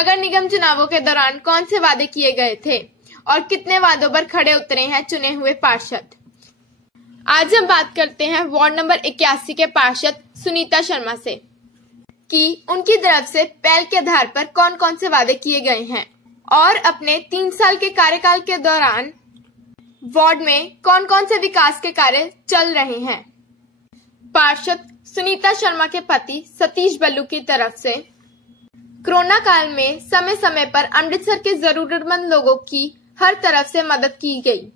नगर निगम चुनावों के दौरान कौन से वादे किए गए थे और कितने वादों पर खड़े उतरे हैं चुने हुए पार्षद। आज हम बात करते हैं वार्ड नंबर 81 के पार्षद सुनीता शर्मा से कि उनकी तरफ से पहल के आधार पर कौन कौन से वादे किए गए हैं और अपने 3 साल के कार्यकाल के दौरान वार्ड में कौन कौन से विकास के कार्य चल रहे हैं। पार्षद सुनीता शर्मा के पति सतीश बल्लू की तरफ से कोरोना काल में समय समय पर अमृतसर के जरूरतमंद लोगों की हर तरफ से मदद की गई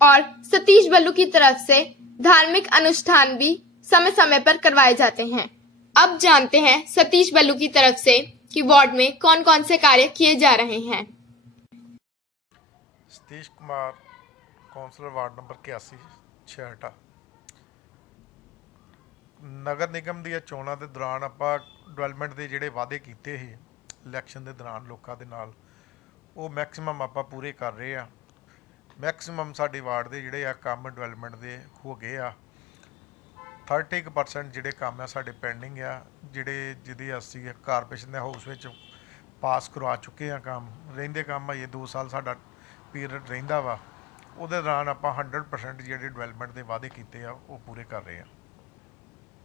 और सतीश बल्लू की तरफ से धार्मिक अनुष्ठान भी समय समय पर करवाए जाते हैं। अब जानते हैं सतीश बल्लू की तरफ से कि वार्ड में कौन कौन से कार्य किए जा रहे हैं। Satish Kumar, councillor ward number 81 Chheharta. नगर निगम ਦੀਆਂ ਚੋਣਾਂ ਦੇ ਦੌਰਾਨ ਆਪਾਂ ਡਿਵੈਲਪਮੈਂਟ ਦੇ ਜਿਹੜੇ ਵਾਅਦੇ ਕੀਤੇ ਸੀ ਇਲੈਕਸ਼ਨ ਦੇ ਦੌਰਾਨ ਲੋਕਾਂ ਦੇ ਨਾਲ, ਉਹ ਮੈਕਸਿਮਮ ਆਪਾਂ ਪੂਰੇ ਕਰ ਰਹੇ ਆ। ਮੈਕਸਿਮਮ ਸਾਡੇ ਵਾਰਡ ਦੇ ਜਿਹੜੇ ਆ ਕੰਮ ਡਿਵੈਲਪਮੈਂਟ ਦੇ ਹੋ ਗਏ ਆ। 30% ਜਿਹੜੇ ਕੰਮ ਆ ਸਾਡੇ ਪੈਂਡਿੰਗ ਆ, ਜਿਹਦੇ ਅਸੀਂ ਕਾਰਪੋਰੇਸ਼ਨ ਦੇ ਹਾਊਸ ਵਿੱਚ ਪਾਸ ਕਰਵਾ ਚੁੱਕੇ ਆ। ਕੰਮ ਰਹਿੰਦੇ ਕੰਮ ਅਜੇ 2 ਸਾਲ ਸਾਡਾ ਪੀਰੀਅਡ ਰਹਿੰਦਾ ਵਾ। ਉਹਦੇ ਦੌਰਾਨ ਆਪਾਂ 100% ਜਿਹੜੇ ਡਿਵੈਲਪਮੈਂਟ ਦੇ ਵਾਅਦੇ ਕੀਤੇ ਆ ਉਹ ਪੂਰੇ ਕਰ ਰਹੇ ਆ।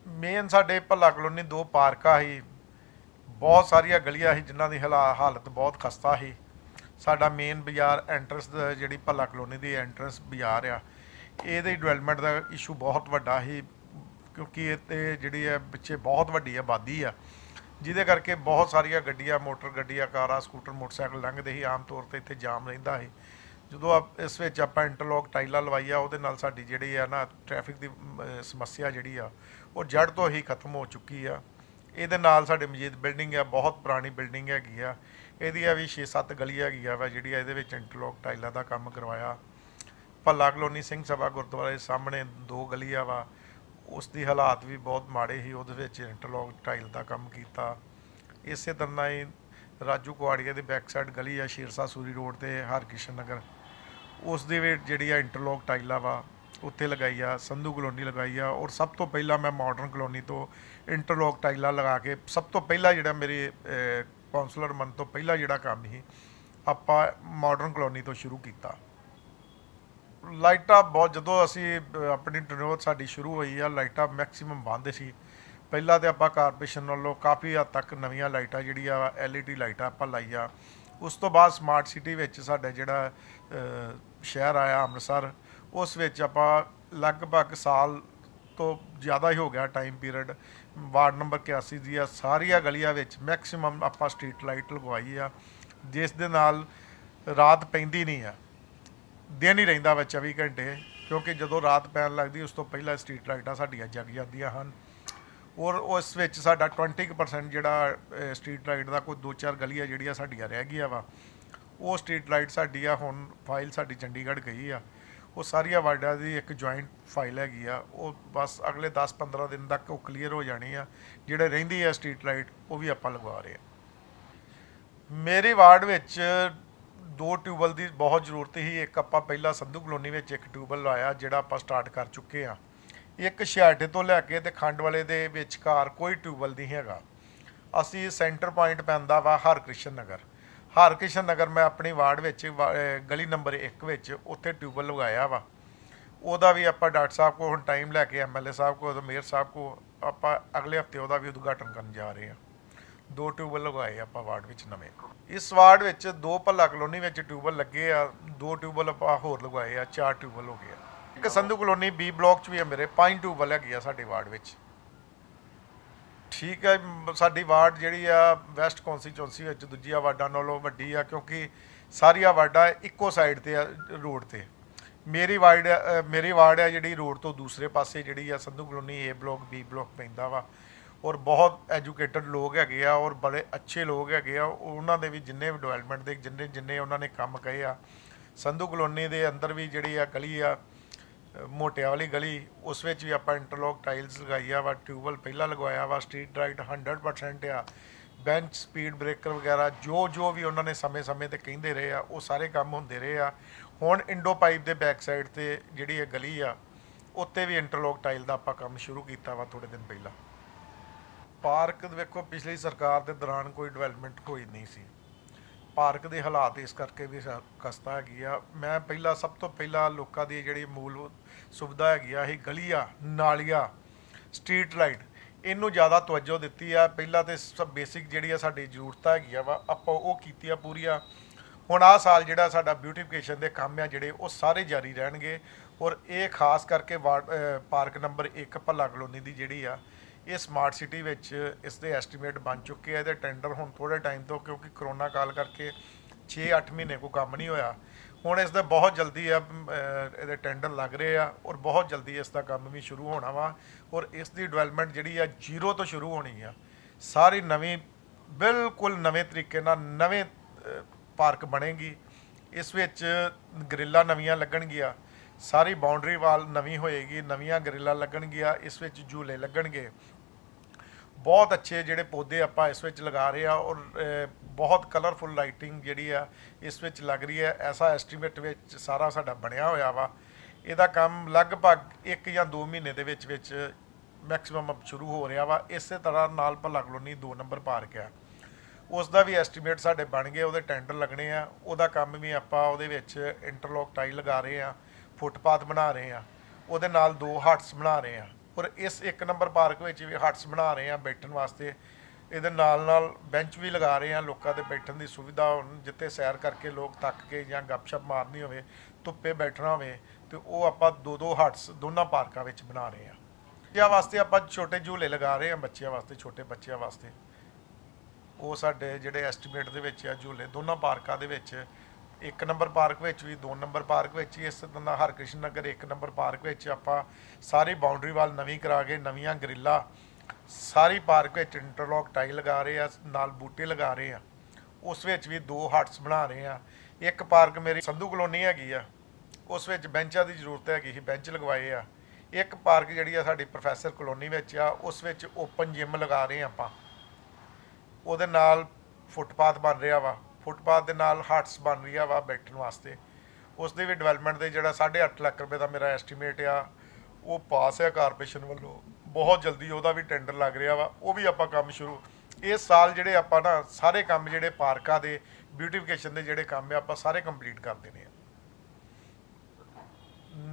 ਮੇਨ ਸਾਡੇ ਭੱਲਾ ਕਲੋਨੀ 2 ਪਾਰਕਾਂ ਸੀ, ਬਹੁਤ ਸਾਰੀਆਂ ਗਲੀਆਂ ਸੀ ਜਿਨ੍ਹਾਂ ਦੀ ਹਾਲਤ ਬਹੁਤ ਖਸਤਾ ਸੀ। ਸਾਡਾ ਮੇਨ ਬਾਜ਼ਾਰ ਐਂਟਰੈਂਸ ਜਿਹੜੀ ਭੱਲਾ ਕਲੋਨੀ ਦੀ ਐਂਟਰੈਂਸ ਬਾਜ਼ਾਰ ਆ, ਇਹਦੇ ਡਿਵੈਲਪਮੈਂਟ ਦਾ ਇਸ਼ੂ ਬਹੁਤ ਵੱਡਾ ਸੀ ਕਿਉਂਕਿ ਇਹ ਜਿਹੜੀ ਹੈ ਪਿੱਛੇ ਬਹੁਤ ਵੱਡੀ ਆਬਾਦੀ ਆ, ਜਿਹਦੇ ਕਰਕੇ ਬਹੁਤ ਸਾਰੀਆਂ ਗੱਡੀਆਂ, ਮੋਟਰ ਗੱਡੀਆਂ, ਕਾਰਾਂ, ਸਕੂਟਰ, ਮੋਟਰਸਾਈਕਲ ਲੰਘਦੇ ਸੀ। ਆਮ ਤੌਰ 'ਤੇ ਇੱਥੇ ਜਾਮ ਰਹਿੰਦਾ ਸੀ। ਜਦੋਂ ਇਸ ਵਿੱਚ ਆਪਾਂ ਇੰਟਰਲੋਕ ਟਾਈਲਾਂ ਲਵਾਈ ਆ, ਉਹਦੇ ਨਾਲ ਸਾਡੀ ਜਿਹੜੀ ਆ ਨਾ ਟ੍ਰੈਫਿਕ ਦੀ ਸਮੱਸਿਆ ਜਿਹੜੀ ਆ ਉਹ ਜੜ ਤੋਂ ਹੀ ਖਤਮ ਹੋ ਚੁੱਕੀ ਆ। ਇਹਦੇ ਨਾਲ ਸਾਡੇ ਮਜੀਦ ਬਿਲਡਿੰਗ ਆ, ਬਹੁਤ ਪੁਰਾਣੀ ਬਿਲਡਿੰਗ ਹੈਗੀ ਆ, ਇਹਦੀਆਂ ਵੀ 6-7 ਗਲੀਆਂ ਹੈਗੀਆਂ ਵਾ ਜਿਹੜੀਆਂ ਇਹਦੇ ਵਿੱਚ ਇੰਟਰਲੋਕ ਟਾਈਲਾਂ ਦਾ ਕੰਮ ਕਰਵਾਇਆ। ਭੱਲਾ ਕਲੋਨੀ ਸਿੰਘ ਸਭਾ ਗੁਰਦੁਆਰੇ ਸਾਹਮਣੇ 2 ਗਲੀਆਂ ਵਾ, ਉਸ ਦੀ ਹਾਲਾਤ ਵੀ ਬਹੁਤ ਮਾੜੇ ਸੀ, ਉਹਦੇ ਵਿੱਚ ਇੰਟਰਲੋਕ ਟਾਈਲ ਦਾ ਕੰਮ ਕੀਤਾ। ਇਸੇ ਤਰ੍ਹਾਂ ਹੀ ਰਾਜੂ ਕੁਆੜੀਆ ਦੇ ਬੈਕ ਸਾਈਡ ਗਲੀ ਆ ਸ਼ੇਰਸ਼ਾਹ ਸੂਰੀ ਰੋਡ 'ਤੇ ਹਰਕਿਸ਼ਨ ਨਗਰ, ਉਸ ਦੀ ਵੀ ਜਿਹੜੀ ਆ ਇੰਟਰਲੋਕ ਟਾਈਲਾਂ ਵਾ ਉੱਥੇ ਲਗਾਈ ਆ। ਸੰਧੂ ਕਲੋਨੀ ਲਗਾਈ ਆ ਔਰ ਸਭ ਤੋਂ ਪਹਿਲਾਂ ਮੈਂ ਮਾਡਰਨ ਕਲੋਨੀ ਤੋਂ ਇੰਟਰਲੋਕ ਟਾਈਲਾਂ ਲਗਾ ਕੇ ਸਭ ਤੋਂ ਪਹਿਲਾਂ ਜਿਹੜਾ ਮੇਰੇ ਕੌਂਸਲਰ ਮਨ ਤੋਂ ਪਹਿਲਾਂ ਜਿਹੜਾ ਕੰਮ ਸੀ ਆਪਾਂ ਮਾਡਰਨ ਕਲੋਨੀ ਤੋਂ ਸ਼ੁਰੂ ਕੀਤਾ। ਲਾਈਟਾਂ ਬਹੁਤ, ਜਦੋਂ ਅਸੀਂ ਆਪਣੀ ਟਰਨਓਵਰ ਸਾਡੀ ਸ਼ੁਰੂ ਹੋਈ ਆ, ਲਾਈਟਾਂ ਮੈਕਸੀਮਮ ਬੰਦ ਸੀ। ਪਹਿਲਾਂ ਤਾਂ ਆਪਾਂ ਕਾਰਪੋਰੇਸ਼ਨ ਵੱਲੋਂ ਕਾਫੀ ਹੱਦ ਤੱਕ ਨਵੀਆਂ ਲਾਈਟਾਂ ਜਿਹੜੀਆਂ LED ਲਾਈਟਾਂ ਆਪਾਂ ਲਾਈਆਂ। ਉਸ ਤੋਂ ਬਾਅਦ ਸਮਾਰਟ ਸਿਟੀ ਵਿੱਚ ਸਾਡਾ ਜਿਹੜਾ ਸ਼ਹਿਰ ਆਇਆ ਅੰਮ੍ਰਿਤਸਰ, ਉਸ ਵਿੱਚ ਆਪਾਂ ਲਗਭਗ ਸਾਲ ਤੋਂ ਜ਼ਿਆਦਾ ਹੀ ਹੋ ਗਿਆ ਟਾਈਮ ਪੀਰੀਅਡ, ਵਾਰਡ ਨੰਬਰ 81 ਦੀਆਂ ਸਾਰੀਆਂ ਗਲੀਆਂ ਵਿੱਚ ਮੈਕਸੀਮਮ ਆਪਾਂ ਸਟਰੀਟ ਲਾਈਟ ਲਗਵਾਈ ਆ, ਜਿਸ ਦੇ ਨਾਲ ਰਾਤ ਪੈਂਦੀ ਨਹੀਂ ਆ, ਦਿਨ ਹੀ ਰਹਿੰਦਾ ਵਾ 24 ਘੰਟੇ, ਕਿਉਂਕਿ ਜਦੋਂ ਰਾਤ ਪੈਣ ਲੱਗਦੀ ਉਸ ਤੋਂ ਪਹਿਲਾਂ ਸਟਰੀਟ ਲਾਈਟਾਂ ਸਾਡੀਆਂ ਜਗ ਜਾਂਦੀਆਂ ਹਨ। ਔਰ ਉਸ ਵਿੱਚ ਸਾਡਾ 20% ਜਿਹੜਾ ਸਟਰੀਟ ਲਾਈਟ ਦਾ ਕੋਈ 2-4 ਗਲੀਆਂ ਜਿਹੜੀਆਂ ਸਾਡੀਆਂ ਰਹਿ ਗਈਆਂ ਵਾ, ਉਹ ਸਟਰੀਟ ਲਾਈਟ ਸਾਡੀ ਆ ਹੁਣ ਫਾਈਲ ਸਾਡੀ ਚੰਡੀਗੜ੍ਹ ਗਈ ਆ। ਉਹ ਸਾਰੀਆਂ ਵਾਰਡਾਂ ਦੀ ਇੱਕ ਜੁਆਇੰਟ ਫਾਈਲ ਹੈਗੀ ਆ, ਉਹ ਬਸ ਅਗਲੇ 10-15 ਦਿਨ ਤੱਕ ਉਹ ਕਲੀਅਰ ਹੋ ਜਾਣੀ ਆ। ਜਿਹੜੇ ਰਹਿੰਦੀ ਆ ਸਟਰੀਟ ਲਾਈਟ ਉਹ ਵੀ ਆਪਾਂ ਲਗਵਾ ਰਹੇ ਆ। ਮੇਰੇ ਵਾਰਡ ਵਿੱਚ 2 ਟਿਊਬਵੈੱਲ ਦੀ ਬਹੁਤ ਜ਼ਰੂਰਤ ਸੀ। ਇੱਕ ਆਪਾਂ ਪਹਿਲਾਂ ਸੰਧੂ ਕਲੋਨੀ ਵਿੱਚ ਇੱਕ ਟਿਊਬਵੈੱਲ ਲਾਇਆ ਜਿਹੜਾ ਆਪਾਂ ਸਟਾਰਟ ਕਰ ਚੁੱਕੇ ਆ। ਇੱਕ ਛਿਆਟੇ ਤੋਂ ਲੈ ਕੇ ਤੇ ਖੰਡ ਵਾਲੇ ਦੇ ਵਿਚਕਾਰ ਕੋਈ ਟਿਊਬਵੈੱਲ ਨਹੀਂ ਹੈਗਾ। ਅਸੀਂ ਸੈਂਟਰ ਪੁਆਇੰਟ ਪੈਂਦਾ ਵਾ ਹਰਕ੍ਰਿਸ਼ਨ ਨਗਰ। ਹਰਕ੍ਰਿਸ਼ਨ ਨਗਰ ਮੈਂ ਆਪਣੀ ਵਾਰਡ ਵਿੱਚ ਗਲੀ ਨੰਬਰ 1 ਵਿੱਚ ਉੱਥੇ ਟਿਊਬਵੈੱਲ ਲਗਾਇਆ ਵਾ। ਉਹਦਾ ਵੀ ਆਪਾਂ ਡਾਕਟਰ ਸਾਹਿਬ ਕੋਲ ਹੁਣ ਟਾਈਮ ਲੈ ਕੇ MLA ਸਾਹਿਬ ਕੋਲ, ਮੇਅਰ ਸਾਹਿਬ ਕੋਲ ਆਪਾਂ ਅਗਲੇ ਹਫ਼ਤੇ ਉਹਦਾ ਵੀ ਉਦਘਾਟਨ ਕਰਨ ਜਾ ਰਹੇ ਹਾਂ। 2 ਟਿਊਬਵੈੱਲ ਲਗਾਏ ਆਪਾਂ ਵਾਰਡ ਵਿੱਚ ਨਵੇਂ। ਇਸ ਵਾਰਡ ਵਿੱਚ 2 ਭੱਲਾ ਕਲੋਨੀ ਵਿੱਚ ਟਿਊਬਵੈੱਲ ਲੱਗੇ ਆ, 2 ਟਿਊਬਵੈੱਲ ਆਪਾਂ ਹੋਰ ਲਗਵਾਏ ਆ, 4 ਟਿਊਬਵੈੱਲ ਹੋ ਗਏ ਆ। ਇੱਕ ਸੰਧੂ ਕਲੋਨੀ B ਬਲਾਕ 'ਚ ਵੀ ਆ ਮੇਰੇ 5 ਟਿਊਬਵੈੱਲ ਹੈਗੇ ਆ ਸਾਡੇ ਵਾਰਡ ਵਿੱਚ। ਠੀਕ ਹੈ, ਸਾਡੀ ਵਾਰਡ ਜਿਹੜੀ ਆ ਵੈਸਟ ਕੌਂਸਟੀਚੁਐਂਸੀ ਵਿੱਚ ਦੂਜੀਆਂ ਵਾਰਡਾਂ ਨਾਲੋਂ ਵੱਡੀ ਆ ਕਿਉਂਕਿ ਸਾਰੀਆਂ ਵਾਰਡਾਂ ਇੱਕੋ ਸਾਈਡ 'ਤੇ ਆ ਰੋਡ 'ਤੇ। ਮੇਰੀ ਵਾਰਡ ਆ ਜਿਹੜੀ ਰੋਡ ਤੋਂ ਦੂਸਰੇ ਪਾਸੇ ਜਿਹੜੀ ਆ Sandhu colony A block B block ਪੈਂਦਾ ਵਾ। ਔਰ ਬਹੁਤ ਐਜੂਕੇਟਡ ਲੋਕ ਹੈਗੇ ਆ ਔਰ ਬੜੇ ਅੱਛੇ ਲੋਕ ਹੈਗੇ ਆ। ਉਹਨਾਂ ਦੇ ਵੀ ਜਿੰਨੇ ਵੀ ਡਿਵੈਲਪਮੈਂਟ ਦੇ ਜਿੰਨੇ ਉਹਨਾਂ ਨੇ ਕੰਮ ਕਹੇ ਆ। ਸੰਧੂ ਕਲੋਨੀ ਦੇ ਅੰਦਰ ਵੀ ਜਿਹੜੀ ਆ ਗਲੀ ਆ ਮੋਟਿਆਂ ਵਾਲੀ ਗਲੀ, ਉਸ ਵਿੱਚ ਵੀ ਆਪਾਂ ਇੰਟਰਲੋਕ ਟਾਈਲਸ ਲਗਾਈ ਆ ਵਾ। ਟਿਊਬਵੈੱਲ ਪਹਿਲਾਂ ਲਗਵਾਇਆ ਵਾ। ਸਟਰੀਟ ਲਾਈਟ 100% ਆ। ਬੈਂਚ, ਸਪੀਡ ਬ੍ਰੇਕਰ ਵਗੈਰਾ ਜੋ ਵੀ ਉਹਨਾਂ ਨੇ ਸਮੇਂ ਤੇ ਕਹਿੰਦੇ ਰਹੇ ਆ ਉਹ ਸਾਰੇ ਕੰਮ ਹੁੰਦੇ ਰਹੇ ਆ। ਹੁਣ ਇੰਡੋ ਪਾਈਪ ਦੇ ਬੈਕ ਸਾਈਡ 'ਤੇ ਜਿਹੜੀ ਇਹ ਗਲੀ ਆ ਉੱਤੇ ਵੀ ਇੰਟਰਲੋਕ ਟਾਈਲ ਦਾ ਆਪਾਂ ਕੰਮ ਸ਼ੁਰੂ ਕੀਤਾ ਵਾ ਥੋੜ੍ਹੇ ਦਿਨ ਪਹਿਲਾਂ। ਪਾਰਕ ਵੇਖੋ ਪਿਛਲੀ ਸਰਕਾਰ ਦੇ ਦੌਰਾਨ ਕੋਈ ਡਿਵੈਲਪਮੈਂਟ ਹੋਈ ਨਹੀਂ ਸੀ। ਪਾਰਕ ਦੇ ਹਾਲਾਤ ਇਸ ਕਰਕੇ ਵੀ ਖਸਤਾ ਹੈਗੀ ਆ। ਮੈਂ ਸਭ ਤੋਂ ਪਹਿਲਾਂ ਲੋਕਾਂ ਦੀ ਜਿਹੜੀ ਮੂਲ ਸੁਵਿਧਾ ਹੈਗੀ ਆ, ਇਹ ਗਲੀਆਂ ਨਾਲੀਆਂ ਸਟਰੀਟ ਲਾਈਟ, ਇਹਨੂੰ ਜ਼ਿਆਦਾ ਤਵੱਜੋ ਦਿੱਤੀ ਆ। ਪਹਿਲਾਂ ਤੇ ਸਭ ਬੇਸਿਕ ਜਿਹੜੀ ਆ ਸਾਡੀ ਜ਼ਰੂਰਤਾਂ ਹੈਗੀਆਂ ਵਾ ਆਪਾਂ ਉਹ ਕੀਤੀਆਂ ਪੂਰੀਆਂ। ਹੁਣ ਆਹ ਸਾਲ ਜਿਹੜਾ ਸਾਡਾ ਬਿਊਟੀਫਿਕੇਸ਼ਨ ਦੇ ਕੰਮ ਆ ਜਿਹੜੇ ਉਹ ਸਾਰੇ ਜਾਰੀ ਰਹਿਣਗੇ। ਔਰ ਇਹ ਖਾਸ ਕਰਕੇ ਪਾਰਕ ਨੰਬਰ 1 ਭੱਲਾ ਕਲੋਨੀ ਦੀ ਜਿਹੜੀ ਆ, ਇਹ ਸਮਾਰਟ ਸਿਟੀ ਵਿੱਚ ਇਸ ਦੇ ਐਸਟੀਮੇਟ ਬਣ ਚੁੱਕੇ ਆ। ਇਹਦੇ ਟੈਂਡਰ ਹੁਣ ਥੋੜ੍ਹੇ ਟਾਈਮ ਤੋਂ, ਕਿਉਂਕਿ ਕਰੋਨਾ ਕਾਲ ਕਰਕੇ 6-8 ਮਹੀਨੇ ਕੋਈ ਕੰਮ ਨਹੀਂ ਹੋਇਆ, ਹੁਣ ਇਸ ਦਾ ਬਹੁਤ ਜਲਦੀ ਆ ਇਹਦੇ ਟੈਂਡਰ ਲੱਗ ਰਹੇ ਆ ਔਰ ਬਹੁਤ ਜਲਦੀ ਇਸ ਦਾ ਕੰਮ ਵੀ ਸ਼ੁਰੂ ਹੋਣਾ ਵਾ। ਔਰ ਇਸ ਦੀ ਡਿਵੈਲਪਮੈਂਟ ਜਿਹੜੀ ਆ ਜ਼ੀਰੋ ਤੋਂ ਸ਼ੁਰੂ ਹੋਣੀ ਆ। ਸਾਰੀ ਨਵੀਂ ਬਿਲਕੁਲ ਨਵੇਂ ਤਰੀਕੇ ਨਾਲ ਨਵੇਂ ਪਾਰਕ ਬਣੇਗੀ। ਇਸ ਵਿੱਚ ਗਰਿੱਲਾਂ ਨਵੀਆਂ ਲੱਗਣਗੀਆਂ, ਸਾਰੀ ਬਾਉਂਡਰੀ ਵਾਲ ਨਵੀਂ ਹੋਏਗੀ, ਨਵੀਆਂ ਗਰਿੱਲਾਂ ਲੱਗਣਗੀਆਂ, ਇਸ ਵਿੱਚ ਝੂਲੇ ਲੱਗਣਗੇ। ਬਹੁਤ ਅੱਛੇ ਜਿਹੜੇ ਪੌਦੇ ਆਪਾਂ ਇਸ ਵਿੱਚ ਲਗਾ ਰਹੇ ਆ ਔਰ ਬਹੁਤ ਕਲਰਫੁਲ ਲਾਈਟਿੰਗ ਜਿਹੜੀ ਆ ਇਸ ਵਿੱਚ ਲੱਗ ਰਹੀ ਹੈ। ਐਸਾ ਐਸਟੀਮੇਟ ਵਿੱਚ ਸਾਰਾ ਸਾਡਾ ਬਣਿਆ ਹੋਇਆ ਵਾ। ਇਹਦਾ ਕੰਮ ਲਗਭਗ 1 ਜਾਂ 2 ਮਹੀਨੇ ਦੇ ਵਿੱਚ ਮੈਕਸਿਮਮ ਸ਼ੁਰੂ ਹੋ ਰਿਹਾ ਵਾ। ਇਸੇ ਤਰ੍ਹਾਂ ਨਾਲ ਭੱਲਾ ਕਲੋਨੀ 2 ਨੰਬਰ ਪਾਰਕ ਆ, ਉਸ ਦਾ ਵੀ ਐਸਟੀਮੇਟ ਸਾਡੇ ਬਣ ਗਏ, ਉਹਦੇ ਟੈਂਡਰ ਲੱਗਣੇ ਆ। ਉਹਦਾ ਕੰਮ ਵੀ ਆਪਾਂ ਉਹਦੇ ਵਿੱਚ ਇੰਟਰਲੋਕ ਟਾਈਲ ਲਗਾ ਰਹੇ ਆ, ਫੁੱਟਪਾਥ ਬਣਾ ਰਹੇ ਆ, ਉਹਦੇ ਨਾਲ 2 ਹਟਸ ਬਣਾ ਰਹੇ ਆ। ਔਰ ਇਸ 1 ਨੰਬਰ ਪਾਰਕ ਵਿੱਚ ਵੀ ਹਟਸ ਬਣਾ ਰਹੇ ਆ ਬੈਠਣ ਵਾਸਤੇ। ਇਹਦੇ ਨਾਲ ਬੈਂਚ ਵੀ ਲਗਾ ਰਹੇ ਆ ਲੋਕਾਂ ਦੇ ਬੈਠਣ ਦੀ ਸੁਵਿਧਾ। ਜਿੱਥੇ ਸੈਰ ਕਰਕੇ ਲੋਕ ਥੱਕ ਕੇ ਜਾਂ ਗੱਪਸ਼ਪ ਮਾਰਨੀ ਹੋਵੇ, ਧੁੱਪੇ ਬੈਠਣਾ ਹੋਵੇ, ਤੇ ਉਹ ਆਪਾਂ 2-2 ਹਟਸ ਦੋਨਾਂ ਪਾਰਕਾਂ ਵਿੱਚ ਬਣਾ ਰਹੇ ਆ। ਬੱਚਿਆਂ ਵਾਸਤੇ ਆਪਾਂ ਛੋਟੇ ਝੂਲੇ ਲਗਾ ਰਹੇ ਆ, ਬੱਚਿਆਂ ਵਾਸਤੇ, ਛੋਟੇ ਬੱਚਿਆਂ ਵਾਸਤੇ। ਉਹ ਸਾਡੇ ਜਿਹੜੇ ਐਸਟੀਮੇਟ ਦੇ ਵਿੱਚ ਆ ਝੂਲੇ ਦੋਨਾਂ ਪਾਰਕਾਂ ਦੇ ਵਿੱਚ, 1 ਨੰਬਰ ਪਾਰਕ ਵਿੱਚ ਵੀ 2 ਨੰਬਰ ਪਾਰਕ ਵਿੱਚ ਹੀ। ਇਸ ਤਰ੍ਹਾਂ ਹਰਕ੍ਰਿਸ਼ਨ ਨਗਰ 1 ਨੰਬਰ ਪਾਰਕ ਵਿੱਚ ਆਪਾਂ ਸਾਰੀ ਬਾਉਂਡਰੀ ਵਾਲ ਨਵੀਂ ਕਰਾ ਕੇ, ਨਵੀਆਂ ਗਰਿੱਲਾਂ, ਸਾਰੀ ਪਾਰਕ ਵਿੱਚ ਇੰਟਰਲੋਕ ਟਾਈਲ ਲਗਾ ਰਹੇ ਆ, ਨਾਲ ਬੂਟੇ ਲਗਾ ਰਹੇ ਆ। ਉਸ ਵਿੱਚ ਵੀ 2 ਹਟਸ ਬਣਾ ਰਹੇ ਆ। ਇੱਕ ਪਾਰਕ ਮੇਰੀ ਸੰਧੂ ਕਲੋਨੀ ਹੈਗੀ ਆ, ਉਸ ਵਿੱਚ ਬੈਂਚਾਂ ਦੀ ਜ਼ਰੂਰਤ ਹੈਗੀ ਸੀ, ਬੈਂਚ ਲਗਵਾਏ ਆ। ਇੱਕ ਪਾਰਕ ਜਿਹੜੀ ਆ ਸਾਡੀ ਪ੍ਰੋਫੈਸਰ ਕਲੋਨੀ ਵਿੱਚ ਆ, ਉਸ ਵਿੱਚ ਓਪਨ ਜਿਮ ਲਗਾ ਰਹੇ ਆ ਆਪਾਂ। ਉਹਦੇ ਨਾਲ ਫੁੱਟਪਾਥ ਬਣ ਰਿਹਾ ਵਾ, ਫੁੱਟਪਾਥ ਦੇ ਨਾਲ ਹਟਸ ਬਣ ਰਹੀਆਂ ਵਾ ਬੈਠਣ ਵਾਸਤੇ। ਉਸ ਦੀ ਵੀ ਡਿਵੈਲਪਮੈਂਟ ਦੇ ਜਿਹੜਾ 8.5 ਲੱਖ ਰੁਪਏ ਦਾ ਮੇਰਾ ਐਸਟੀਮੇਟ ਆ, ਉਹ ਪਾਸ ਹੈ ਕਾਰਪੋਰੇਸ਼ਨ ਵੱਲੋਂ। ਬਹੁਤ ਜਲਦੀ ਉਹਦਾ ਵੀ ਟੈਂਡਰ ਲੱਗ ਰਿਹਾ ਵਾ, ਉਹ ਵੀ ਆਪਾਂ ਕੰਮ ਸ਼ੁਰੂ ਇਸ ਸਾਲ ਜਿਹੜੇ ਆਪਾਂ ਨਾ ਸਾਰੇ ਕੰਮ ਜਿਹੜੇ ਪਾਰਕਾਂ ਦੇ ਬਿਊਟੀਫਿਕੇਸ਼ਨ ਦੇ ਜਿਹੜੇ ਕੰਮ ਆ ਆਪਾਂ ਸਾਰੇ ਕੰਪਲੀਟ ਕਰ ਦੇਣੇ ਆ।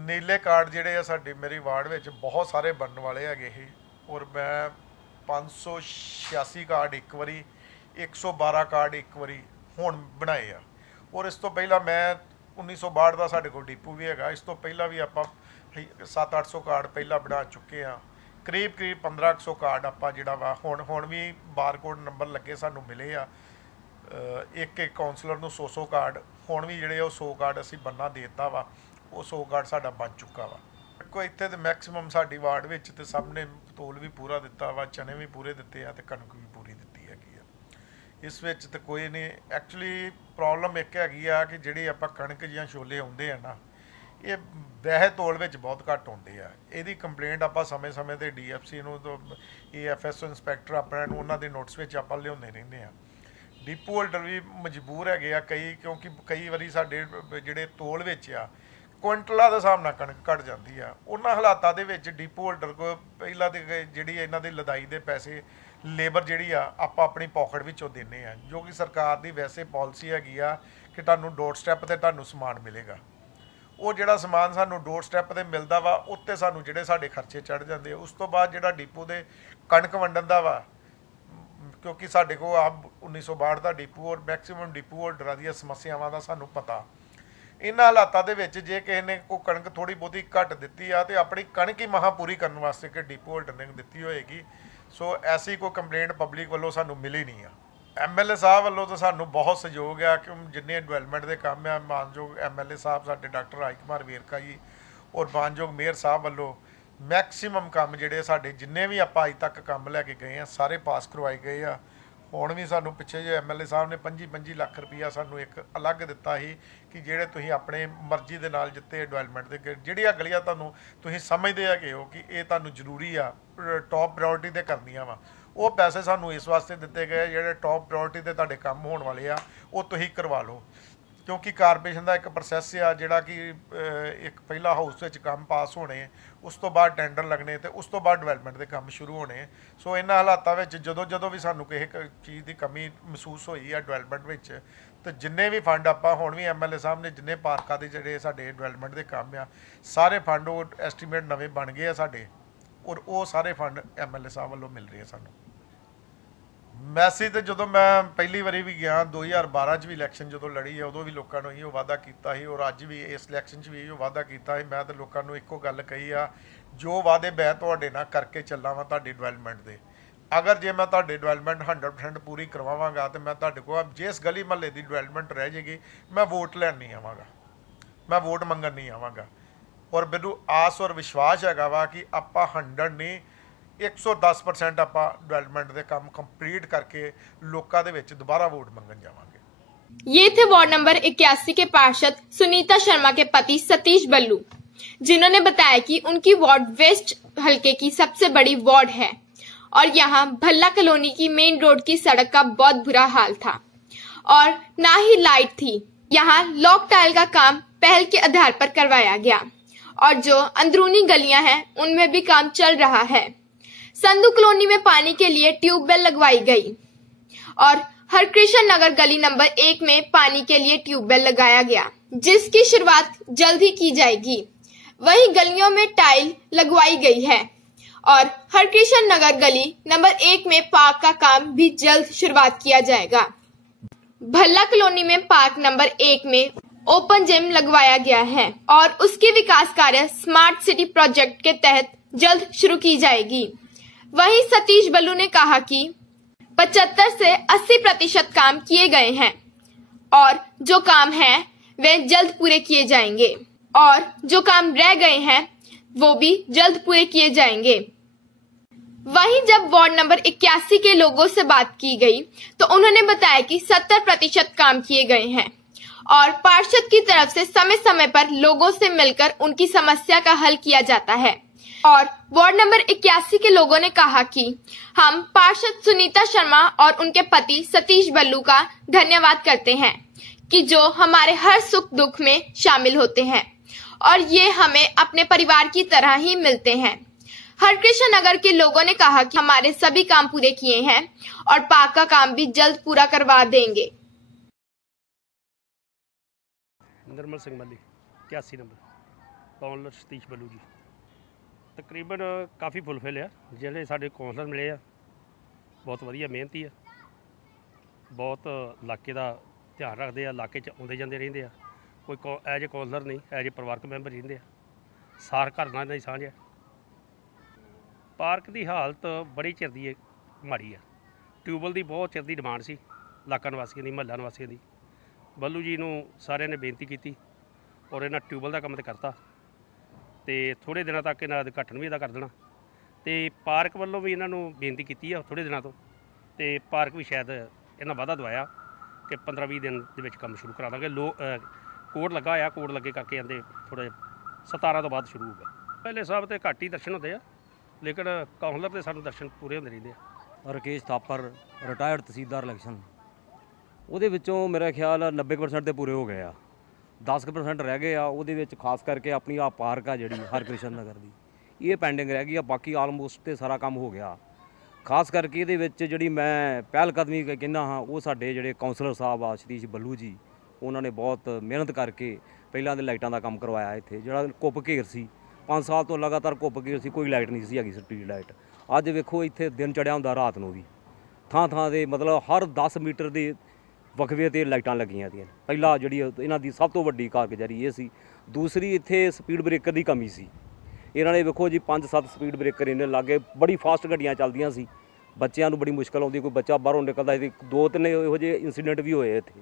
ਨੀਲੇ ਕਾਰਡ ਜਿਹੜੇ ਆ ਸਾਡੇ ਮੇਰੀ ਵਾਰਡ ਵਿੱਚ ਬਹੁਤ ਸਾਰੇ ਬਣਨ ਵਾਲੇ ਹੈਗੇ ਇਹ। ਔਰ ਮੈਂ 586 ਕਾਰਡ ਇੱਕ ਵਾਰੀ, 112 ਕਾਰਡ ਇੱਕ ਵਾਰੀ ਹੁਣ ਬਣਾਏ ਆ। ਔਰ ਇਸ ਤੋਂ ਪਹਿਲਾਂ ਮੈਂ 1962 ਦਾ ਸਾਡੇ ਕੋਲ ਡਿਪੂ ਵੀ ਹੈਗਾ। ਇਸ ਤੋਂ ਪਹਿਲਾਂ ਵੀ ਆਪਾਂ 700-800 ਕਾਰਡ ਪਹਿਲਾਂ ਬਣਾ ਚੁੱਕੇ ਆ। ਕਰੀਬ 1500 ਕਾਰਡ ਆਪਾਂ ਜਿਹੜਾ ਵਾ ਹੁਣ ਵੀ ਬਾਰਕੋਡ ਨੰਬਰ ਲੱਗੇ ਸਾਨੂੰ ਮਿਲੇ ਆ। ਇੱਕ ਕਾਉਂਸਲਰ ਨੂੰ 100 ਕਾਰਡ, ਹੁਣ ਵੀ ਜਿਹੜੇ ਉਹ 100 ਕਾਰਡ ਅਸੀਂ ਬੰਨਾ ਦੇ ਦਿੱਤਾ ਵਾ। ਉਹ 100 ਕਾਰਡ ਸਾਡਾ ਬਣ ਚੁੱਕਾ ਵਾ। ਕੋਈ ਇੱਥੇ ਤੇ ਮੈਕਸਿਮਮ ਸਾਡੀ ਵਾਰਡ ਵਿੱਚ ਤੇ ਸਭ ਨੇ ਤੋਲ ਵੀ ਪੂਰਾ ਦਿੱਤਾ ਵਾ, ਚਨੇ ਵੀ ਪੂਰੇ ਦਿੱਤੇ ਆ ਤੇ ਕਣਕ ਵੀ ਪੂਰੀ ਦਿੱਤੀ ਹੈਗੀ ਆ। ਇਸ ਵਿੱਚ ਤੇ ਕੋਈ ਨਹੀਂ। ਐਕਚੁਅਲੀ ਪ੍ਰੋਬਲਮ ਇੱਕ ਹੈਗੀ ਆ ਕਿ ਜਿਹੜੀ ਆਪਾਂ ਕਣਕ ਜਾਂ ਛੋਲੇ ਆਉਂਦੇ ਆ ਨਾ, ਇਹ ਵੈਸੇ ਤੋਲ ਵਿੱਚ ਬਹੁਤ ਘੱਟ ਹੁੰਦੇ ਆ। ਇਹਦੀ ਕੰਪਲੇਂਟ ਆਪਾਂ ਸਮੇਂ-ਸਮੇਂ 'ਤੇ DFC ਨੂੰ, AFSO ਇੰਸਪੈਕਟਰ ਆਪਣੇ ਨੂੰ, ਉਹਨਾਂ ਦੇ ਨੋਟਿਸ ਵਿੱਚ ਆਪਾਂ ਲਿਆਉਂਦੇ ਰਹਿੰਦੇ ਆ। ਡਿਪੂ ਹੋਲਡਰ ਵੀ ਮਜਬੂਰ ਹੈਗੇ ਆ ਕਈ, ਕਿਉਂਕਿ ਕਈ ਵਾਰੀ ਸਾਡੇ ਜਿਹੜੇ ਤੋਲ ਵਿੱਚ ਆ ਕੁਇੰਟਲਾਂ ਦੇ ਹਿਸਾਬ ਨਾਲ ਕਣਕ ਘੱਟ ਜਾਂਦੀ ਆ। ਉਹਨਾਂ ਹਾਲਾਤਾਂ ਦੇ ਵਿੱਚ ਡਿਪੂ ਹੋਲਡਰ ਕੋਲ ਪਹਿਲਾਂ ਤੇ ਜਿਹੜੀ ਇਹਨਾਂ ਦੀ ਲਦਾਈ ਦੇ ਪੈਸੇ, ਲੇਬਰ ਜਿਹੜੀ ਆ ਆਪਾਂ ਆਪਣੀ ਪੋਕਟ ਵਿੱਚੋਂ ਦਿੰਦੇ ਆ, ਜੋ ਕਿ ਸਰਕਾਰ ਦੀ ਵੈਸੇ ਪਾਲਿਸੀ ਹੈਗੀ ਆ ਕਿ ਤੁਹਾਨੂੰ ਡੋਰ ਸਟੈਪ 'ਤੇ ਤੁਹਾਨੂੰ ਸਮਾਨ ਮਿਲੇਗਾ। ਉਹ ਜਿਹੜਾ ਸਮਾਨ ਸਾਨੂੰ ਡੋਰ ਸਟੈਪ 'ਤੇ ਮਿਲਦਾ ਵਾ, ਉੱਤੇ ਸਾਨੂੰ ਜਿਹੜੇ ਸਾਡੇ ਖਰਚੇ ਚੜ੍ਹ ਜਾਂਦੇ ਆ। ਉਸ ਤੋਂ ਬਾਅਦ ਜਿਹੜਾ ਡਿਪੂ ਦੇ ਕਣਕ ਵੰਡਣ ਦਾ ਵਾ, ਕਿਉਂਕਿ ਸਾਡੇ ਕੋਲ ਆਪ 1962 ਦਾ ਡਿਪੂ ਔਰ ਮੈਕਸਿਮਮ ਡਿਪੂ ਹੋਲਡਰਾਂ ਦੀਆਂ ਸਮੱਸਿਆਵਾਂ ਦਾ ਸਾਨੂੰ ਪਤਾ। ਇਹਨਾਂ ਹਾਲਾਤਾਂ ਦੇ ਵਿੱਚ ਜੇ ਕਿਸੇ ਨੇ ਕੋਈ ਕਣਕ ਥੋੜ੍ਹੀ ਬਹੁਤੀ ਘੱਟ ਦਿੱਤੀ ਆ ਤੇ ਆਪਣੀ ਕਣਕ ਹੀ ਮਹਾਂ ਪੂਰੀ ਕਰਨ ਵਾਸਤੇ ਕਿ ਡਿਪੂ ਹੋਲਡਰ ਨੇ ਦਿੱਤੀ ਹੋਏਗੀ। ਸੋ ਐਸੀ ਕੋਈ ਕੰਪਲੇਂਟ ਪਬਲਿਕ ਵੱਲੋਂ ਸਾਨੂੰ ਮਿਲੀ ਨਹੀਂ ਆ। MLA ਸਾਹਿਬ ਵੱਲੋਂ ਤਾਂ ਸਾਨੂੰ ਬਹੁਤ ਸਹਿਯੋਗ ਆ ਕਿ ਜਿੰਨੇ ਡਿਵੈਲਪਮੈਂਟ ਦੇ ਕੰਮ ਆ, ਮਾਨਯੋਗ MLA ਸਾਹਿਬ ਸਾਡੇ ਡਾਕਟਰ ਰਾਜ ਕੁਮਾਰ ਵੇਰਕਾ ਜੀ ਔਰ ਮਾਨਯੋਗ ਮੇਅਰ ਸਾਹਿਬ ਵੱਲੋਂ ਮੈਕਸਿਮਮ ਕੰਮ ਜਿਹੜੇ ਸਾਡੇ ਜਿੰਨੇ ਵੀ ਆਪਾਂ ਅੱਜ ਤੱਕ ਕੰਮ ਲੈ ਕੇ ਗਏ ਆ ਸਾਰੇ ਪਾਸ ਕਰਵਾਏ ਗਏ ਆ। ਹੁਣ ਵੀ ਸਾਨੂੰ ਪਿੱਛੇ ਜੇ MLA ਸਾਹਿਬ ਨੇ 25 ਲੱਖ ਰੁਪਈਆ ਸਾਨੂੰ ਇੱਕ ਅਲੱਗ ਦਿੱਤਾ ਸੀ ਕਿ ਜਿਹੜੇ ਤੁਸੀਂ ਆਪਣੇ ਮਰਜ਼ੀ ਦੇ ਨਾਲ ਜਿੱਤੇ ਡਿਵੈਲਪਮੈਂਟ ਦੇ ਜਿਹੜੀਆਂ ਗਲੀਆਂ ਤੁਹਾਨੂੰ ਤੁਸੀਂ ਸਮਝਦੇ ਹੈਗੇ ਹੋ ਕਿ ਇਹ ਤੁਹਾਨੂੰ ਜ਼ਰੂਰੀ ਆ, ਟੌਪ ਪ੍ਰਾਇਓਰਟੀ 'ਤੇ ਕਰਨੀਆਂ ਵਾ, ਉਹ ਪੈਸੇ ਸਾਨੂੰ ਇਸ ਵਾਸਤੇ ਦਿੱਤੇ ਗਏ ਜਿਹੜੇ ਟੌਪ ਪ੍ਰਾਇਓਰਟੀ 'ਤੇ ਤੁਹਾਡੇ ਕੰਮ ਹੋਣ ਵਾਲੇ ਆ ਉਹ ਤੁਸੀਂ ਕਰਵਾ ਲਓ। क्योंकि कारपोरेशन का एक प्रोसैस आ जिहड़ा कि एक पहला हाउस विच काम पास होने, उस तो बाद टेंडर लगने तो उस तो बाद डिवेलपमेंट के काम शुरू होने। सो इन्हां हालातां विच जदों भी सानूं किसी चीज़ की कमी महसूस होई है डिवेलपमेंट विच, तो जिन्ने भी फंड आपां हुण भी MLA साहब ने जिन्ने पार्कां दे जिहड़े साडे डिवेलपमेंट के काम आ सारे फंड वो एस्टीमेट नवे बन गए आ साडे, और वो सारे फंड MLA साहब वालों मिल रहे हैं सानूं। मैसेज तो जो मैं पहली बारी भी गया 2012 भी इलैक्शन जो लड़ी है उदों भी लोगों को इहो वादा किया ही, और अज भी इस इलैक्शन भी इहो वादा किया है। मैं तो लोगों को एको गल कही आ, जो वादे मैं तुहाडे नाल करके चला वा तुहाडी डिवेलपमेंट दे, अगर जे मैं तुहाडी डिवेलपमेंट 100% पूरी करवावांगा तो मैं तुहाडे कोल जिस गली महल्ले की डिवेलपमेंट रह जाएगी मैं वोट लैन नहीं आवांगा, मैं वोट मंगन नहीं आवांगा। और मैनूं आस और विश्वास हैगा वा कि आपां 100 नहीं 110% आप डिवेलपमेंट के काम कंप्लीट करके लोगों के विच दोबारा वोट मंगन जावांगे। ये थे वार्ड नंबर 81 के पार्षद सुनीता शर्मा के पति सतीश बल्लू, जिन्होंने बताया कि उनकी वार्ड वेस्ट हलके की सबसे बड़ी वार्ड है और यहाँ भल्ला कॉलोनी की मेन रोड की सड़क का बहुत बुरा हाल था और ना ही लाइट थी। यहाँ लॉक टाइल का काम पहल के आधार पर करवाया गया और जो अंदरूनी गलियां हैं उनमें भी काम चल रहा है। संधू कॉलोनी में पानी के लिए ट्यूबवेल लगवाई गई और हरकृष्ण नगर गली नंबर 1 में पानी के लिए ट्यूबवेल लगाया गया, जिसकी शुरुआत जल्द ही की जाएगी। वहीं गलियों में टाइल लगवाई गई है और हरकृष्ण नगर गली नंबर 1 में पार्क का काम भी जल्द शुरुआत किया जाएगा। भल्ला कॉलोनी में पार्क नंबर 1 में ओपन जिम लगवाया गया है और उसकी विकास कार्य स्मार्ट सिटी प्रोजेक्ट के तहत जल्द शुरू की जाएगी। वहीं सतीश बल्लू ने कहा कि 75 से 80% काम किए गए हैं और जो काम है वे जल्द पूरे किए जाएंगे और जो काम रह गए हैं वो भी जल्द पूरे किए जाएंगे। वहीं जब वार्ड नंबर 81 के लोगों से बात की गई तो उन्होंने बताया कि 70% काम किए गए हैं और पार्षद की तरफ से समय समय पर लोगों से मिलकर उनकी समस्या का हल किया जाता है। और वार्ड नंबर 81 के लोगों ने कहा कि हम पार्षद सुनीता शर्मा और उनके पति सतीश बल्लू का धन्यवाद करते हैं कि जो हमारे हर सुख दुख में शामिल होते हैं और ये हमें अपने परिवार की तरह ही मिलते हैं। हरकृष्ण नगर के लोगों ने कहा कि हमारे सभी काम पूरे किए हैं और पार्क का काम भी जल्द पूरा करवा देंगे। निर्मल सिंह मल्ली 81 नंबर काउंसलर सतीश बल्लू जी तकरीबन काफ़ी फुलफिल है। ਜਿਹੜੇ ਸਾਡੇ ਕੌਂਸਲਰ ਮਿਲੇ ਆ ਬਹੁਤ ਵਧੀਆ ਮਿਹਨਤੀ ਆ, ਬਹੁਤ ਇਲਾਕੇ ਦਾ ਧਿਆਨ ਰੱਖਦੇ ਆ, ਇਲਾਕੇ 'ਚ ਆਉਂਦੇ ਜਾਂਦੇ ਰਹਿੰਦੇ ਆ। ਕੋਈ ਐਜ ਏ ਕੌਂਸਲਰ ਨਹੀਂ, ਐਜ ਏ ਪਰਿਵਾਰਕ ਮੈਂਬਰ ਰਹਿੰਦੇ ਆ। ਸਾਰ ਘਰ ਨਾਲ ਦੀ ਸਾਂਝ ਹੈ। ਪਾਰਕ ਦੀ ਹਾਲਤ ਬੜੀ ਚਿਰ ਦੀ ਮਾੜੀ ਆ। ਟਿਊਬਵੈੱਲ ਦੀ ਬਹੁਤ ਚਿਰ ਦੀ ਡਿਮਾਂਡ ਸੀ ਇਲਾਕਾ ਨਿਵਾਸੀਆਂ ਦੀ, ਮਹੱਲਾ ਨਿਵਾਸੀਆਂ ਦੀ। ਬੱਲੂ ਜੀ ਨੂੰ ਸਾਰਿਆਂ ਨੇ ਬੇਨਤੀ ਕੀਤੀ ਔਰ ਇਹਨਾਂ ਟਿਊਬਵੈੱਲ ਦਾ ਕੰਮ ਤਾਂ ਕਰਤਾ ਤੇ ਥੋੜ੍ਹੇ ਦਿਨਾਂ ਤੱਕ ਇਹਨਾਂ ਦਾ ਉਦਘਾਟਨ ਵੀ ਇਹਦਾ ਕਰ ਦੇਣਾ। ਤੇ ਪਾਰਕ ਵੱਲੋਂ ਵੀ ਇਹਨਾਂ ਨੂੰ ਬੇਨਤੀ ਕੀਤੀ ਆ ਥੋੜ੍ਹੇ ਦਿਨਾਂ ਤੋਂ, ਤੇ ਪਾਰਕ ਵੀ ਸ਼ਾਇਦ ਇਹਨਾਂ ਵਾਅਦਾ ਦਵਾਇਆ ਕਿ 15-20 ਦਿਨ ਦੇ ਵਿੱਚ ਕੰਮ ਸ਼ੁਰੂ ਕਰਾ ਦਾਂਗੇ। ਕੋਡ ਲੱਗਾ ਹੋਇਆ, ਕੋਡ ਲੱਗੇ ਕਰਕੇ ਕਹਿੰਦੇ ਥੋੜ੍ਹੇ 17 ਤੋਂ ਬਾਅਦ ਸ਼ੁਰੂ ਹੋਊਗਾ। ਪਹਿਲੇ ਸਾਹਿਬ ਤੇ ਘੱਟ ਹੀ ਦਰਸ਼ਨ ਹੁੰਦੇ ਆ, ਲੇਕਿਨ ਕਾਉਂਸਲਰ ਦੇ ਸਾਨੂੰ ਦਰਸ਼ਨ ਪੂਰੇ ਹੁੰਦੇ ਰਹਿੰਦੇ ਆ। ਰਕੇਸ਼ ਥਾਪਰ ਰਿਟਾਇਰਡ ਤਹਿਸੀਲਦਾਰ ਇਲੈਕਸ਼ਨ, ਉਹਦੇ ਵਿੱਚੋਂ ਮੇਰਾ ਖਿਆਲ 90% ਤੇ ਪੂਰੇ ਹੋ ਗਏ ਆ, 10% ਰਹਿ ਗਏ ਆ। ਉਹਦੇ ਵਿੱਚ ਖਾਸ ਕਰਕੇ ਆਪਣੀ ਆ ਪਾਰਕ ਆ ਜਿਹੜੀ ਹਰਕ੍ਰਿਸ਼ਨ ਨਗਰ ਦੀ, ਇਹ ਪੈਂਡਿੰਗ ਰਹਿ ਗਈ ਆ। ਬਾਕੀ ਆਲਮੋਸਟ ਤੇ ਸਾਰਾ ਕੰਮ ਹੋ ਗਿਆ। ਖਾਸ ਕਰਕੇ ਇਹਦੇ ਵਿੱਚ ਜਿਹੜੀ ਮੈਂ ਪਹਿਲ ਕਦਮੀ ਕਹਿੰਦਾ ਹਾਂ ਉਹ ਸਾਡੇ ਜਿਹੜੇ ਕਾਉਂਸਲਰ ਸਾਹਿਬ ਆ ਸਤੀਸ਼ ਬੱਲੂ ਜੀ, ਉਹਨਾਂ ਨੇ ਬਹੁਤ ਮਿਹਨਤ ਕਰਕੇ ਪਹਿਲਾਂ ਦੇ ਲਾਈਟਾਂ ਦਾ ਕੰਮ ਕਰਵਾਇਆ। ਇੱਥੇ ਜਿਹੜਾ ਕੁੱਪ ਘੇਰ ਸੀ 5 ਸਾਲ ਤੋਂ ਲਗਾਤਾਰ ਕੁੱਪ ਘੇਰ ਸੀ, ਕੋਈ ਲਾਈਟ ਨਹੀਂ ਸੀ ਹੈਗੀ ਸਟਰੀਟ ਲਾਈਟ। ਅੱਜ ਵੇਖੋ ਇੱਥੇ ਦਿਨ ਚੜਿਆ ਹੁੰਦਾ, ਰਾਤ ਨੂੰ ਵੀ ਥਾਂ ਥਾਂ ਦੇ ਮਤਲਬ ਹਰ 10 ਮੀਟਰ ਦੇ ਵਕਫੇ 'ਤੇ ਲਾਈਟਾਂ ਲੱਗੀਆਂ ਦੀਆਂ। ਪਹਿਲਾਂ ਜਿਹੜੀ ਇਹਨਾਂ ਦੀ ਸਭ ਤੋਂ ਵੱਡੀ ਕਾਰਗੁਜ਼ਾਰੀ ਇਹ ਸੀ। ਦੂਸਰੀ ਇੱਥੇ ਸਪੀਡ ਬ੍ਰੇਕਰ ਦੀ ਕਮੀ ਸੀ। ਇਹਨਾਂ ਨੇ ਵੇਖੋ ਜੀ 5-7 ਸਪੀਡ ਬ੍ਰੇਕਰ ਇਹਨੇ ਲਾਗੇ, ਬੜੀ ਫਾਸਟ ਗੱਡੀਆਂ ਚੱਲਦੀਆਂ ਸੀ, ਬੱਚਿਆਂ ਨੂੰ ਬੜੀ ਮੁਸ਼ਕਲ ਆਉਂਦੀ, ਕੋਈ ਬੱਚਾ ਬਾਹਰੋਂ ਨਿਕਲਦਾ ਸੀ। 2-3 ਇਹੋ ਜਿਹੇ ਇੰਸੀਡੈਂਟ ਵੀ ਹੋਏ ਇੱਥੇ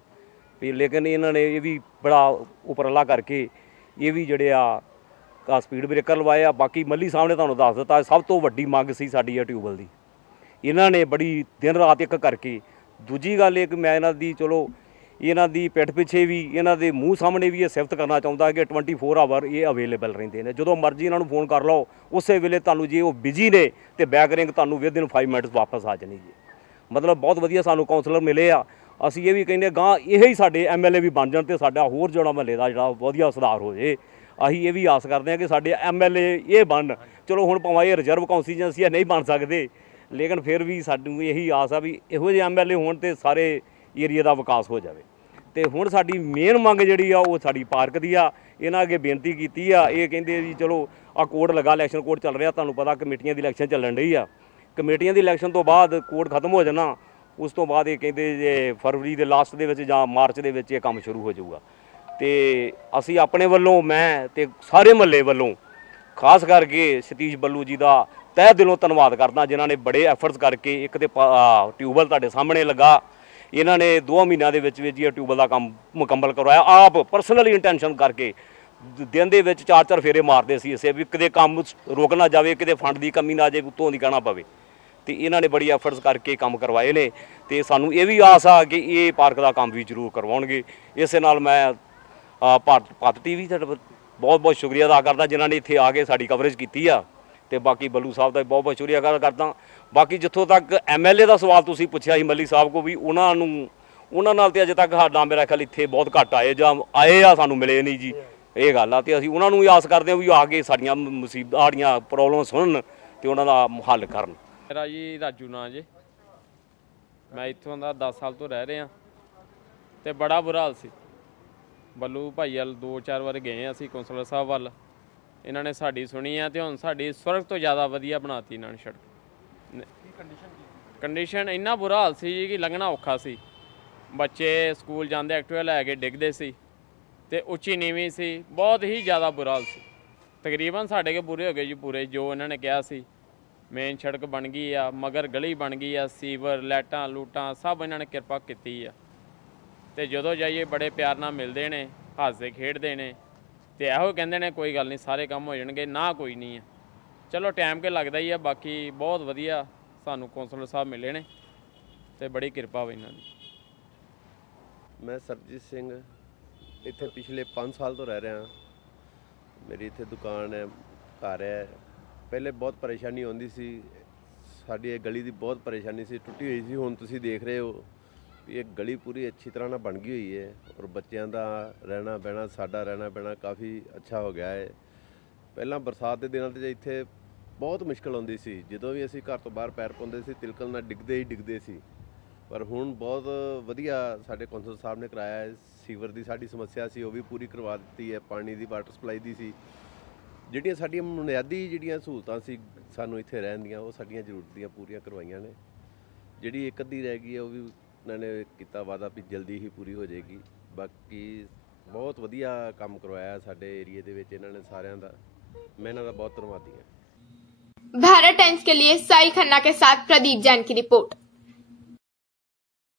ਵੀ, ਲੇਕਿਨ ਇਹਨਾਂ ਨੇ ਇਹ ਵੀ ਬੜਾ ਉਪਰਾਲਾ ਕਰਕੇ ਇਹ ਵੀ ਜਿਹੜੇ ਆ ਸਪੀਡ ਬ੍ਰੇਕਰ ਲਵਾਏ ਆ। ਬਾਕੀ ਮੱਲੀ ਸਾਹਿਬ ਨੇ ਤੁਹਾਨੂੰ ਦੱਸ ਦਿੱਤਾ ਸਭ ਤੋਂ ਵੱਡੀ ਮੰਗ ਸੀ ਸਾਡੀ ਆ ਟਿਊਬਵੈੱਲ ਦੀ, ਇਹਨਾਂ ਨੇ ਬੜੀ ਦਿਨ ਰਾਤ ਇੱਕ ਕਰਕੇ। ਦੂਜੀ ਗੱਲ ਇਹ ਕਿ ਮੈਂ ਇਹਨਾਂ ਦੀ ਚਲੋ ਇਹਨਾਂ ਦੀ ਪਿੱਠ ਪਿੱਛੇ ਵੀ ਇਹਨਾਂ ਦੇ ਮੂੰਹ ਸਾਹਮਣੇ ਵੀ ਇਹ ਸਿਫਤ ਕਰਨਾ ਚਾਹੁੰਦਾ ਕਿ 24 ਆਵਰ ਇਹ ਅਵੇਲੇਬਲ ਰਹਿੰਦੇ ਨੇ। ਜਦੋਂ ਮਰਜ਼ੀ ਇਹਨਾਂ ਨੂੰ ਫੋਨ ਕਰ ਲਓ, ਉਸੇ ਵੇਲੇ ਤੁਹਾਨੂੰ ਜੇ ਉਹ ਬਿਜੀ ਨੇ ਤੇ ਬੈਕ ਰਿੰਗ ਤੁਹਾਨੂੰ ਵਿਦਿਨ 5 ਮਿੰਟਸ ਵਾਪਸ ਆ ਜਾਣੀ ਜੀ। ਮਤਲਬ ਬਹੁਤ ਵਧੀਆ ਸਾਨੂੰ ਕਾਉਂਸਲਰ ਮਿਲੇ ਆ ਅਸੀਂ ਇਹ ਵੀ ਕਹਿੰਦੇ ਗਾਂ ਇਹੀ ਸਾਡੇ ਐਮਐਲਏ ਵੀ ਬਣ ਜਾਣ ਤੇ ਸਾਡਾ ਹੋਰ ਜਿਹੜਾ ਮਹੱਲੇ ਦਾ ਜਿਹੜਾ ਵਧੀਆ ਸੁਧਾਰ ਹੋ ਜੇ। ਅਸੀਂ ਇਹ ਵੀ ਆਸ ਕਰਦੇ ਹਾਂ ਕਿ ਸਾਡੇ ਐਮਐਲਏ ਇਹ ਬਣ, ਚਲੋ ਹੁਣ ਭਾਵੇਂ ਇਹ ਰਿਜ਼ਰਵ ਕੌਂਸਟੀਚੁਐਂਸੀ ਨਹੀਂ ਬਣ ਸਕਦੇ, ਲੇਕਿਨ ਫਿਰ ਵੀ ਸਾਨੂੰ ਇਹੀ ਆਸ ਆ ਵੀ ਇਹੋ ਜਿਹੇ ਐਮਐਲਏ ਹੋਣ ਤੇ ਸਾਰੇ ਏਰੀਆ ਦਾ ਵਿਕਾਸ ਹੋ ਜਾਵੇ। ਤੇ ਹੁਣ ਸਾਡੀ ਮੇਨ ਮੰਗ ਜਿਹੜੀ ਆ ਉਹ ਸਾਡੀ ਪਾਰਕ ਦੀ ਆ। ਇਹਨਾਂ ਅੱਗੇ ਬੇਨਤੀ ਕੀਤੀ ਆ, ਇਹ ਕਹਿੰਦੇ ਜੀ ਚਲੋ ਆ ਕੋਡ ਲੱਗਾ, ਇਲੈਕਸ਼ਨ ਕੋਡ ਚੱਲ ਰਿਹਾ, ਤੁਹਾਨੂੰ ਪਤਾ ਕਮੇਟੀਆਂ ਦੀ ਇਲੈਕਸ਼ਨ ਚੱਲਣ ਰਹੀ ਆ। ਕਮੇਟੀਆਂ ਦੀ ਇਲੈਕਸ਼ਨ ਤੋਂ ਬਾਅਦ ਕੋਡ ਖਤਮ ਹੋ ਜਾਣਾ, ਉਸ ਤੋਂ ਬਾਅਦ ਇਹ ਕਹਿੰਦੇ ਜੇ ਫਰਵਰੀ ਦੇ ਲਾਸਟ ਦੇ ਵਿੱਚ ਜਾਂ ਮਾਰਚ ਦੇ ਵਿੱਚ ਇਹ ਕੰਮ ਸ਼ੁਰੂ ਹੋ ਜਾਊਗਾ। ਤੇ ਅਸੀਂ ਆਪਣੇ ਵੱਲੋਂ, ਮੈਂ ਤੇ ਸਾਰੇ ਮਹੱਲੇ ਵੱਲੋਂ ਖਾਸ ਕਰਕੇ ਸਤੀਸ਼ ਬੱਲੂ ਜੀ ਦਾ ਤਹਿ ਦਿਲੋਂ ਧੰਨਵਾਦ ਕਰਦਾ, ਜਿਨ੍ਹਾਂ ਨੇ ਬੜੇ ਐਫਰਟਸ ਕਰਕੇ ਇੱਕ ਤੇ ਟਿਊਬਵੈੱਲ ਤੁਹਾਡੇ ਸਾਹਮਣੇ ਲੱਗਾ, ਇਹਨਾਂ ਨੇ 2 ਮਹੀਨਿਆਂ ਦੇ ਵਿੱਚ ਇਹ ਟਿਊਬਵੈੱਲ ਦਾ ਕੰਮ ਮੁਕੰਮਲ ਕਰਵਾਇਆ। ਆਪ ਪਰਸਨਲੀ ਇੰਟੈਂਸ਼ਨ ਕਰਕੇ ਦਿਨ ਦੇ ਵਿੱਚ 4-4 ਫੇਰੇ ਮਾਰਦੇ ਸੀ ਇਸੇ ਵੀ ਕਿਤੇ ਕੰਮ ਰੁਕ ਨਾ ਜਾਵੇ, ਕਿਤੇ ਫੰਡ ਦੀ ਕਮੀ ਨਾ ਜਾਵੇ, ਉੱਤੋਂ ਦੀ ਕਹਿਣਾ ਪਵੇ। ਤੇ ਇਹਨਾਂ ਨੇ ਬੜੀ ਐਫਰਟਸ ਕਰਕੇ ਕੰਮ ਕਰਵਾਏ ਨੇ ਤੇ ਸਾਨੂੰ ਇਹ ਵੀ ਆਸ ਆ ਕਿ ਇਹ ਪਾਰਕ ਦਾ ਕੰਮ ਵੀ ਜ਼ਰੂਰ ਕਰਵਾਉਣਗੇ। ਇਸੇ ਨਾਲ ਮੈਂ ਭਾਰਤ ਟੀਵੀ ਦਾ ਬਹੁਤ ਬਹੁਤ ਸ਼ੁਕਰੀਆ ਅਦਾ ਕਰਦਾ ਜਿਨ੍ਹਾਂ ਨੇ ਇੱਥੇ ਆ ਕੇ ਸਾਡੀ ਕਵਰੇਜ ਕੀਤੀ ਆ, ਤੇ ਬਾਕੀ ਬੱਲੂ ਸਾਹਿਬ ਦਾ ਬਹੁਤ ਬਹੁਤ ਸ਼ੁਕਰੀਆ ਕਰਦਾ। ਬਾਕੀ ਜਿੱਥੋਂ ਤੱਕ ਐਮਐਲਏ ਦਾ ਸਵਾਲ ਤੁਸੀਂ ਪੁੱਛਿਆ ਸੀ ਮੱਲੀ ਸਾਹਿਬ ਕੋ, ਵੀ ਉਹਨਾਂ ਨਾਲ ਤੇ ਅਜੇ ਤੱਕ ਸਾਡਾ ਮੇਰਾ ਖਿਆਲ ਇੱਥੇ ਬਹੁਤ ਘੱਟ ਆਏ, ਜਾਂ ਆਏ ਆ ਸਾਨੂੰ ਮਿਲੇ ਨਹੀਂ ਜੀ, ਇਹ ਗੱਲ ਆ। ਤੇ ਅਸੀਂ ਉਹਨਾਂ ਨੂੰ ਵੀ ਆਸ ਕਰਦੇ ਹਾਂ ਵੀ ਆ ਕੇ ਸਾਡੀਆਂ ਮੁਸੀਬਤਾਂ ਸਾਡੀਆਂ ਪ੍ਰੋਬਲਮ ਸੁਣਨ ਤੇ ਉਹਨਾਂ ਦਾ ਹੱਲ ਕਰਨ। ਮੇਰਾ ਜੀ ਰਾਜੂ ਨਾਂ ਜੇ, ਮੈਂ ਇੱਥੋਂ ਦਾ 10 ਸਾਲ ਤੋਂ ਰਹਿ ਰਿਹਾ ਤੇ ਬੜਾ ਬੁਰਾ ਹਾਲ ਸੀ। ਬੱਲੂ ਭਾਈ ਵੱਲ 2-4 ਵਾਰ ਗਏ ਅਸੀਂ ਕੌਂਸਲਰ ਸਾਹਿਬ ਵੱਲ, ਇਹਨਾਂ ਨੇ ਸਾਡੀ ਸੁਣੀ ਆ ਤੇ ਹੁਣ ਸਾਡੀ ਸਵਰਗ ਤੋਂ ਜ਼ਿਆਦਾ ਵਧੀਆ ਬਣਾਤੀ ਇਹਨਾਂ ਨੇ ਸੜਕ। ਕੰਡੀਸ਼ਨ ਇੰਨਾ ਬੁਰਾ ਹਾਲ ਸੀ ਜੀ ਕਿ ਲੰਘਣਾ ਔਖਾ ਸੀ, ਬੱਚੇ ਸਕੂਲ ਜਾਂਦੇ ਐਕਟਿਵਾ ਲੈ ਕੇ ਡਿੱਗਦੇ ਸੀ ਤੇ ਉੱਚੀ ਨੀਵੀਂ ਸੀ, ਬਹੁਤ ਹੀ ਜ਼ਿਆਦਾ ਬੁਰਾ ਹਾਲ ਸੀ। ਤਕਰੀਬਨ ਸਾਡੇ ਕੇ ਬੁਰੇ ਹੋ ਗਏ ਜੀ ਪੂਰੇ, ਜੋ ਇਹਨਾਂ ਨੇ ਕਿਹਾ ਸੀ। ਮੇਨ ਸੜਕ ਬਣ ਗਈ ਆ, ਮਗਰ ਗਲੀ ਬਣ ਗਈ ਆ, ਸੀਵਰ ਲਾਈਟਾਂ ਲੂਟਾਂ ਸਭ ਇਹਨਾਂ ਨੇ ਕਿਰਪਾ ਕੀਤੀ ਆ। ਤੇ ਜਦੋਂ ਜਾਈਏ ਬੜੇ ਪਿਆਰ ਨਾਲ ਮਿਲਦੇ ਨੇ, ਹੱਸਦੇ ਖੇਡਦੇ ਨੇ ਤੇ ਇਹੋ ਕਹਿੰਦੇ ਨੇ ਕੋਈ ਗੱਲ ਨਹੀਂ ਸਾਰੇ ਕੰਮ ਹੋ ਜਾਣਗੇ, ਨਾ ਕੋਈ ਨਹੀਂ ਆ। ਚਲੋ ਟਾਈਮ ਕੇ ਲੱਗਦਾ ਹੀ ਆ, ਬਾਕੀ ਬਹੁਤ ਵਧੀਆ ਸਾਨੂੰ ਕੌਂਸਲਰ ਸਾਹਿਬ ਮਿਲੇ ਨੇ ਤੇ ਬੜੀ ਕਿਰਪਾ ਹੋਈ ਇਹਨਾਂ ਦੀ। ਮੈਂ ਸਰਜੀਤ ਸਿੰਘ ਇੱਥੇ ਪਿਛਲੇ 5 ਸਾਲ ਤੋਂ ਰਹਿ ਰਿਹਾ। ਮੇਰੀ ਇੱਥੇ ਦੁਕਾਨ ਹੈ, ਘਰ ਹੈ। ਪਹਿਲੇ ਬਹੁਤ ਪਰੇਸ਼ਾਨੀ ਆਉਂਦੀ ਸੀ, ਸਾਡੀ ਇਹ ਗਲੀ ਦੀ ਬਹੁਤ ਪਰੇਸ਼ਾਨੀ ਸੀ, ਟੁੱਟੀ ਹੋਈ ਸੀ। ਹੁਣ ਤੁਸੀਂ ਦੇਖ ਰਹੇ ਹੋ ਵੀ ਇਹ ਗਲੀ ਪੂਰੀ ਅੱਛੀ ਤਰ੍ਹਾਂ ਨਾਲ ਬਣ ਗਈ ਹੋਈ ਹੈ ਔਰ ਬੱਚਿਆਂ ਦਾ ਰਹਿਣਾ ਬਹਿਣਾ, ਸਾਡਾ ਰਹਿਣਾ ਬਹਿਣਾ ਕਾਫੀ ਅੱਛਾ ਹੋ ਗਿਆ ਹੈ। ਪਹਿਲਾਂ ਬਰਸਾਤ ਦੇ ਦਿਨਾਂ 'ਤੇ ਇੱਥੇ ਬਹੁਤ ਮੁਸ਼ਕਲ ਆਉਂਦੀ ਸੀ, ਜਦੋਂ ਵੀ ਅਸੀਂ ਘਰ ਤੋਂ ਬਾਹਰ ਪੈਰ ਪਾਉਂਦੇ ਸੀ ਤਿਲਕਣ ਨਾਲ ਡਿੱਗਦੇ ਹੀ ਡਿੱਗਦੇ ਸੀ। ਪਰ ਹੁਣ ਬਹੁਤ ਵਧੀਆ ਸਾਡੇ ਕੌਂਸਲਰ ਸਾਹਿਬ ਨੇ ਕਰਾਇਆ ਹੈ। ਸੀਵਰ ਦੀ ਸਾਡੀ ਸਮੱਸਿਆ ਸੀ ਉਹ ਵੀ ਪੂਰੀ ਕਰਵਾ ਦਿੱਤੀ ਹੈ, ਪਾਣੀ ਦੀ ਵਾਟਰ ਸਪਲਾਈ ਦੀ ਸੀ। ਜਿਹੜੀਆਂ ਸਾਡੀਆਂ ਬੁਨਿਆਦੀ ਜਿਹੜੀਆਂ ਸਹੂਲਤਾਂ ਸੀ ਸਾਨੂੰ ਇੱਥੇ ਰਹਿਣ ਦੀਆਂ, ਉਹ ਸਾਡੀਆਂ ਜ਼ਰੂਰਤ ਦੀਆਂ ਪੂਰੀਆਂ ਕਰਵਾਈਆਂ ਨੇ। ਜਿਹੜੀ ਇੱਕ ਅੱਧੀ ਰਹਿ ਗਈ ਹੈ ਉਹ ਵੀ ਇਹਨਾਂ ਨੇ ਕੀਤਾ ਵਾਅਦਾ ਵੀ ਜਲਦੀ ਹੀ ਪੂਰੀ ਹੋ ਜਾਏਗੀ। ਬਾਕੀ ਬਹੁਤ ਵਧੀਆ ਕੰਮ ਕਰਵਾਇਆ ਸਾਡੇ ਏਰੀਏ ਦੇ ਵਿੱਚ ਇਹਨਾਂ ਨੇ ਸਾਰਿਆਂ ਦਾ, मैं इन्हों दा बहुत धन्यवादी हां। भारत टाइम्स के लिए साई खन्ना के साथ प्रदीप जैन की रिपोर्ट।